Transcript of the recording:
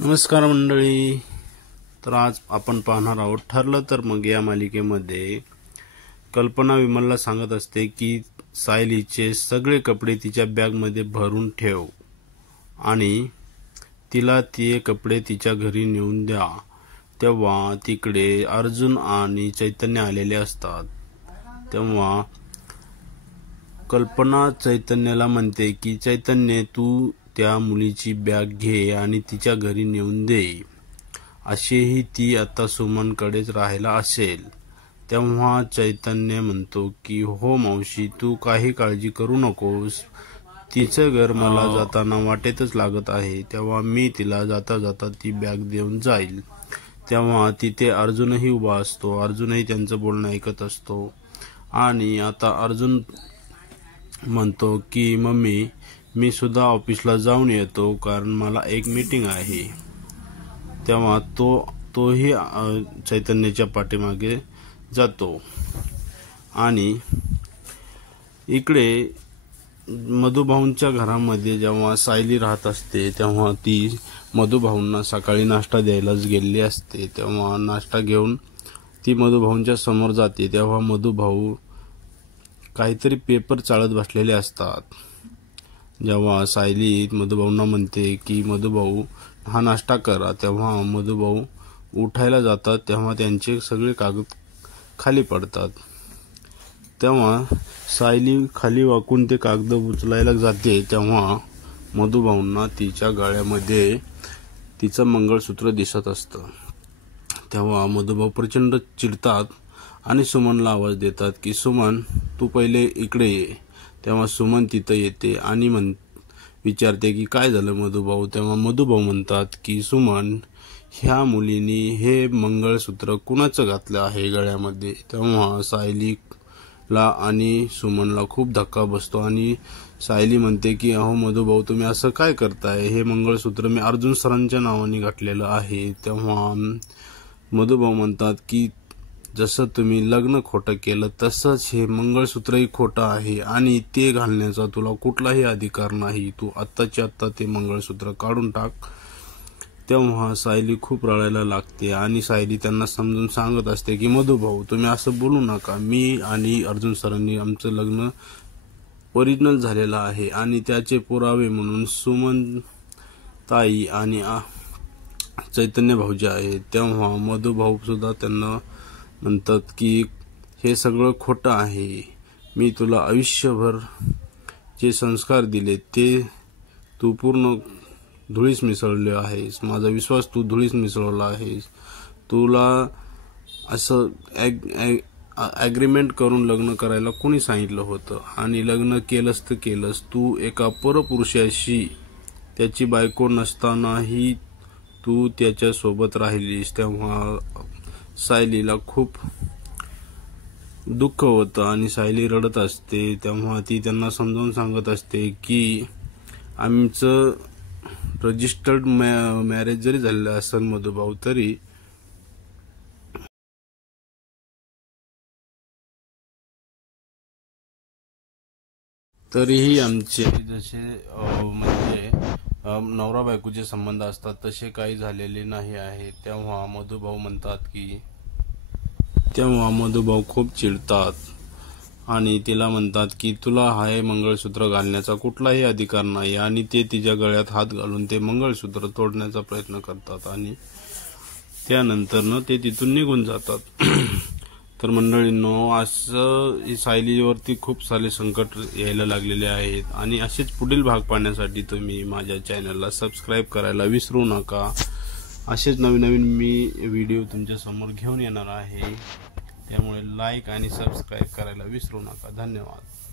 नमस्कार मंडळी. तर आज आपण पाहणार आहोत ठरलं तर मग या मालिकेमध्ये कल्पना विमलला सांगत असते की सायलीचे सगळे कपडे तिच्या बॅगमध्ये भरून ठेव आणि तिला ते कपडे तिच्या घरी नेऊन द्या. तेव्हा तिकडे अर्जुन आणि चैतन्य आलेले असतात. तेव्हा कल्पना चैतन्याला म्हणते की चैतन्य, तू त्या मुलीची बॅग घे आणि तिच्या घरी नेऊन दे. असेही ती आता सुमनकडेच राहायला असेल. तेव्हा चैतन्य म्हणतो की हो मावशी, तू काही काळजी करू नकोस. तिचं घर मला जाताना वाटेतच लागत आहे. तेव्हा मी तिला जाता जाता ती बॅग देऊन जाईल. तेव्हा तिथे अर्जुनही उभा असतो. अर्जुनही त्यांचं बोलणं ऐकत असतो. आणि आता अर्जुन म्हणतो की मम्मी, मी सुद्धा ऑफिसला जाऊन येतो कारण मला एक मीटिंग आहे. तेव्हा तोही चैतन्याच्या पाठीमागे जातो. आणि इकडे मधुभाऊंच्या घरामध्ये जेव्हा सायली राहत असते तेव्हा ती मधुभाऊंना सकाळी नाश्ता द्यायलाच गेलेली असते. तेव्हा नाश्ता घेऊन ती मधुभाऊंच्या समोर जाते. तेव्हा मधुभाऊ काहीतरी पेपर चाळत बसलेले असतात. जेव्हा सायली मधुभाऊंना म्हणते की मधुभाऊ, हा नाश्ता करा, तेव्हा मधुभाऊ उठायला जातात. तेव्हा त्यांचे सगळे कागद खाली पडतात. तेव्हा सायली खाली वाकून ते कागद उचलायला जाते. तेव्हा मधुभाऊंना तिच्या गळ्यामध्ये तिचं मंगळसूत्र दिसत असतं. तेव्हा मधुभाऊ प्रचंड चिडतात आणि सुमनला आवाज देतात की सुमन, तू पहिले इकडे ये. तेव्हा सुमन तिथं येते आणि विचारते की काय झालं मधुभाऊ. तेव्हा मधुभाऊ म्हणतात की सुमन, ह्या मुलीने हे मंगळसूत्र कुणाचं घातलं आहे गळ्यामध्ये. तेव्हा सायलीला आणि सुमनला खूप धक्का बसतो आणि सायली म्हणते की अहो मधुभाऊ, तुम्ही असं काय करताय. हे मंगळसूत्र मी अर्जुन सरांच्या नावाने घातलेलं आहे. तेव्हा मधुभाऊ म्हणतात की जसं तुम्ही लग्न खोटं केलं तसंच हे मंगळसूत्रही खोटं आहे आणि ते घालण्याचा तुला कुठलाही अधिकार नाही. तू आत्ताच्या आत्ता ते मंगळसूत्र काढून टाक. तेव्हा सायली खूप रडायला लागते आणि सायली त्यांना समजून सांगत असते की मधुभाऊ, तुम्ही असं बोलू नका. मी आणि अर्जुन सरांनी आमचं लग्न ओरिजिनल झालेलं आहे आणि त्याचे पुरावे म्हणून सुमन ताई आणि चैतन्य भाऊजी आहेत. तेव्हा मधुभाऊ सुद्धा त्यांना म्हणतात की हे सगळं खोटं आहे. मी तुला आयुष्यभर जे संस्कार दिले ते तू पूर्ण धुळीस मिसळले आहेस. माझा विश्वास तू धुळीस मिसळला आहेस. तुला असं ॲग्रीमेंट करून लग्न करायला कोणी सांगितलं होतं आणि लग्न केलंस तर केलंस. तू एका परपुरुषाशी, त्याची बायको नसतानाही तू त्याच्यासोबत राहिलीस. तेव्हा सायलीला खूप दुःख होतं आणि सायली रडत असते. तेव्हा ती त्यांना समजावून सांगत असते की आमचं रजिस्टर्ड मॅरेज जरी झालेलं असेल मधुभाऊ, तरीही आमचे जसे म्हणजे नवरा बायकोचे संबंध असतात तसे काही झालेले नाही आहे. तेव्हा मधुभाऊ खूप चिडतात आणि तिला म्हणतात की तुला हे मंगळसूत्र घालण्याचा कुठलाही अधिकार नाही आणि ते तिच्या गळ्यात हात घालून ते मंगळसूत्र तोडण्याचा प्रयत्न करतात आणि त्यानंतर ते तिथून निघून जातात. तर मंडळींनो, असं सायलीवरती खूप सारे संकट यायला लागलेले आहेत आणि असेच पुढील भाग पाहण्यासाठी तुम्ही माझ्या चॅनलला सबस्क्राईब करायला विसरू नका. असेच नवीन नवीन मी व्हिडिओ तुमच्या समोर घेऊन येणार आहे. त्यामुळे लाईक आणि सबस्क्राईब करायला विसरू नका. धन्यवाद.